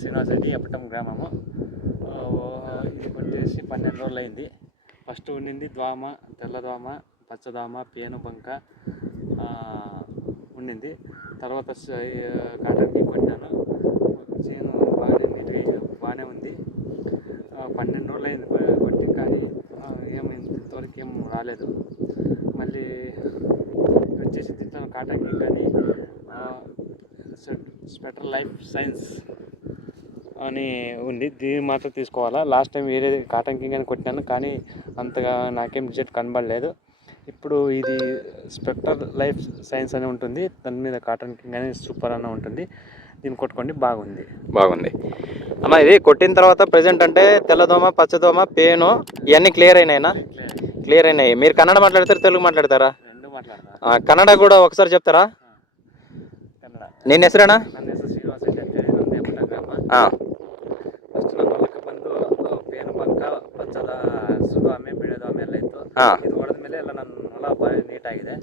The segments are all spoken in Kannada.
శ్రీనివాస్ రెడ్డి ఎప్పటం గ్రామము. ఇది వచ్చేసి 12 రోజులు అయింది. ఫస్ట్ ఉండింది దోమ, తెల్లదోమ, పచ్చదోమ, పేను బంక ఉండింది. తర్వాత కాటన్కి కొట్టాను. చేను బాగానే ఉంది. 12 రోజులు అయింది కొట్టి, కానీ ఏమైంది ఇంతవరకు ఏం రాలేదు. మళ్ళీ వచ్చేసి తింటాను కాటన్కి, కానీ స్పెటర్ లైఫ్ సైన్స్ అని ఉంది, దీన్ని మాత్రం తీసుకోవాలా. లాస్ట్ టైం వేరే కాటన్ కింగ్ అని కొట్టినాను, కానీ అంతగా నాకేం రిజల్ట్ కనబడలేదు. ఇప్పుడు ఇది స్పెక్టర్ లైఫ్ సైన్స్ అని ఉంటుంది, దాని మీద కాటన్ కింగ్ అని సూపర్ అని ఉంటుంది, దీన్ని కొట్టుకోండి. బాగుంది. అన్న ఇది కొట్టిన తర్వాత ప్రజెంట్ అంటే తెల్లదోమ, పచ్చదోమ, పేను ఇవన్నీ క్లియర్ అయినాయినా? క్లియర్ అయినాయి. మీరు కన్నడ మాట్లాడతారా, తెలుగు మాట్లాడతారా? రెండు మాట్లాడతా. కన్నడ కూడా ఒకసారి చెప్తారా? ಕನ್ನಡ. ನಿನ್ನ ಹೆಸರಣ್ಣ? ನನ್ನ ಹೆಸರು ಶ್ರೀನಿವಾಸ್ ರೆಡ್ಡಿ ಅಂತೇಳಿ, ನಮ್ಮದು ಎಪ್ಪಟ ಗ್ರಾಮ. ಫಸ್ಟ್ ನಮ್ಮ ಹೊಲಕ್ಕೆ ಬಂದು ಪೇನು ಬಂಕ, ಪಚ್ಚದ ಸುಧಾಮೆ, ಬಿಳೆದೋಮೆ ಎಲ್ಲ ಇತ್ತು. ಇದು ಹೊಡೆದ ಮೇಲೆ ಎಲ್ಲ ನನ್ನ ಹೊಲ ನೀಟಾಗಿದೆ.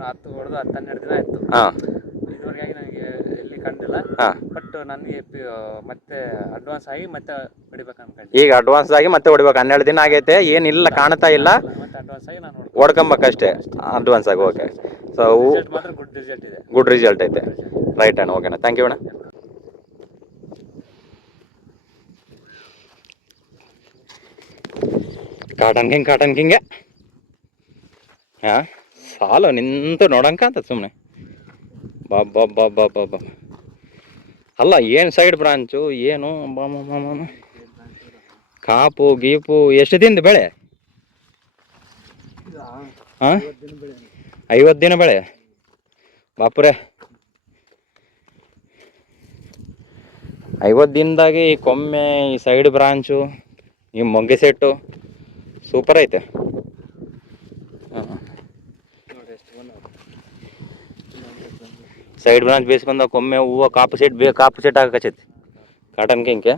10 ಹೊಡೆದು 10-12 ದಿನ ಆಯಿತು. ಇದುವರೆಗೆ ನನಗೆ ಎಲ್ಲಿ ಕಂಡಿಲ್ಲ. ಬಟ್ ನನಗೆ ಮತ್ತೆ ಅಡ್ವಾನ್ಸ್ ಆಗಿ ಮತ್ತೆ ಹೊಡಿಬೇಕು ಅನ್ಕೊಂಡು. ಈಗ ಅಡ್ವಾನ್ಸ್ ಆಗಿ ಮತ್ತೆ ಹೊಡಿಬೇಕು. 12 ದಿನ ಆಗೈತೆ, ಏನಿಲ್ಲ ಕಾಣ್ತಾ ಇಲ್ಲ, ಮತ್ತೆ ಅಡ್ವಾನ್ಸ್ ಆಗಿ ನಾನು ಹೊಡ್ಕೊಂಬೇಕಷ್ಟೇ ಅಡ್ವಾನ್ಸ್ ಆಗಿ. ಓಕೆ, ಸೊ ಮಾತ್ರ ಗುಡ್ ರಿಸಲ್ಟ್ ಇದೆ. ಗುಡ್ ರಿಸಲ್ಟ್ ಐತೆ. ರೈಟ್ ಅಣ್ಣ, ಓಕೆನಾ, ಥ್ಯಾಂಕ್ ಯು ಅಣ್ಣ. ಕಾಟನ್ ಕಿಂಗೆ ಸಾಲು ನಿಂತು ನೋಡಂಕ ಅಂತ ಸುಮ್ಮನೆ. ಬಾಬಾ ಅಲ್ಲ, ಏನು ಸೈಡ್ ಬ್ರಾಂಚು ಏನು? ಕಾಪು ಗೀಪು ಎಷ್ಟು ದಿನದ ಬೆಳೆ? 50 ದಿನ ಬೆಳೆ. ಬಾಪುರೆ, 50 ದಿನದಾಗೆ ಈ ಕೊಮ್ಮೆ, ಈ ಸೈಡ್ ಬ್ರಾಂಚು, ಈ ಮೊಗ್ಗೆ ಸೆಟ್ಟು ಸೂಪರ್ ಐತೆ. ಸೈಡ್ ಬ್ರಾಂಚ್ ಬೇಸ್ ಬಂದ ಕೊಮ್ಮೆ ಹೂವು ಕಾಪು ಸೆಟ್ ಹಾಕಚ್ಚೈತಿ ಕಾಟನ್ ಕಿಂಗೆ.